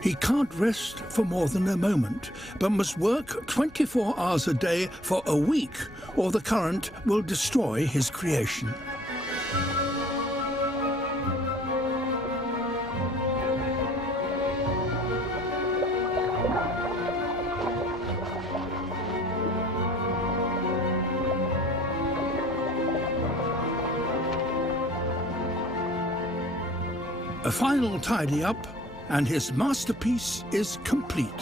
He can't rest for more than a moment, but must work 24 hours a day for a week, or the current will destroy his creation. A final tidy up, and his masterpiece is complete.